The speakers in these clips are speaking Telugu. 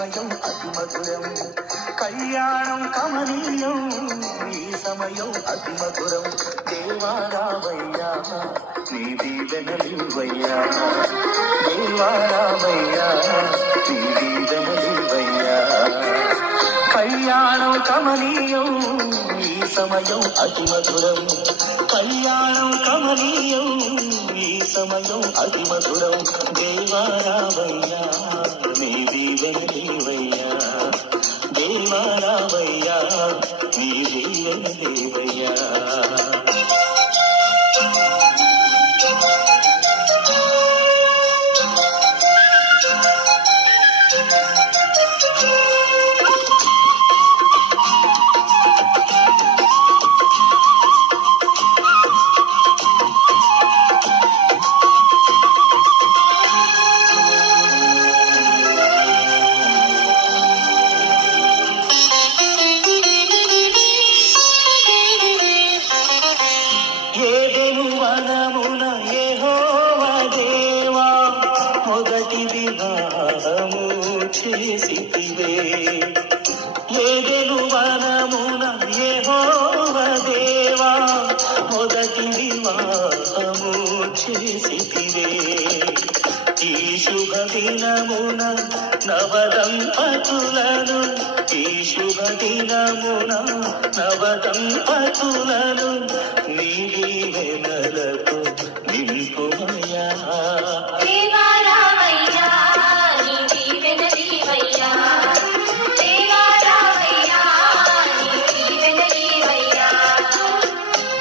సమయం అతి మధురం కళ్యాణం కమనీయం ఈ సమయం అతి మధురం దేవారావయ్యా నీ దీవెనలివయ్యా దేవారావయ్యా నీ దీవెనలివయ్యా కళ్యాణం కమనీయం ఈ సమయం అతి మధురం కళ్యాణం కమనీయం ఈ సమయం అతి మధురం దేవారావయ్యా నీ దీవెనలివయ్యా దేవారావయ్యా నీ దీవెనలివయ్యా మొదటి వివాహము చేసితివే ఏదెను వనమున యెహోవా దేవా మొదటి వివాహము చేసితివే ఈ శుభ దినమున నవదంపతులను ఈ శుభ దినమున నవదంపతులను నీ దీవెనలతో నింపుమయ్యా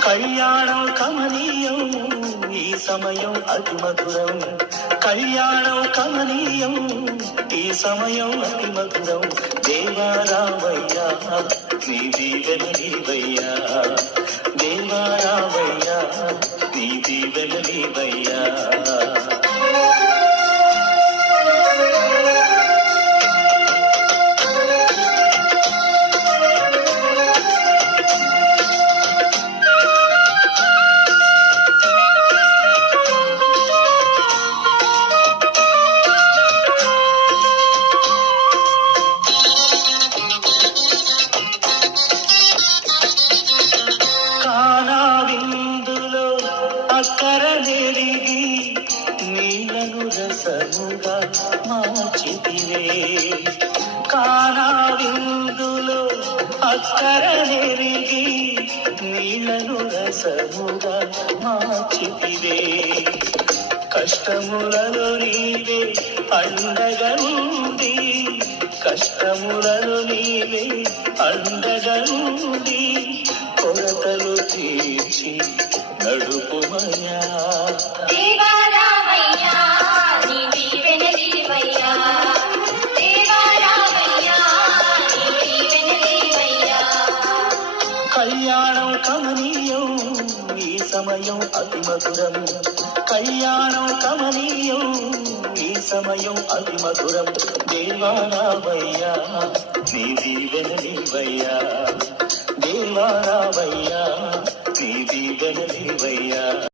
కళ్యాణం కమనీయం ఈ సమయం అతి మధురం కళ్యాణం కమనీయం ఈ సమయం అతి మధురం దేవారావయ్యా నీ దీవెనలివయ్యా దేవారావయ్యా నీ దీవెనలివయ్యా అక్కరనెరిగి నీళ్లను రసముగా మార్చితివే కానా విందులో అక్కరనెరిగి నీళ్లను రసముగా మార్చితివే కష్టములలో నీవే అండగా నుండి కష్టములలో నీవే అండగా నుండి కొరతలు తీర్చి నడుపుమయ్యా దేవారావయ్యా నీ దీవెనలివయ్యా దేవారావయ్యా నీ దీవెనలివయ్యా కళ్యాణం కమనీయం ఈ సమయం అతి మధురం కళ్యాణం కమనీయం ఈ సమయం అతి మధురం దేవారావయ్యా నీ దీవెనలివయ్యా దేవారావయ్యా నీ దీవెనలివయ్యా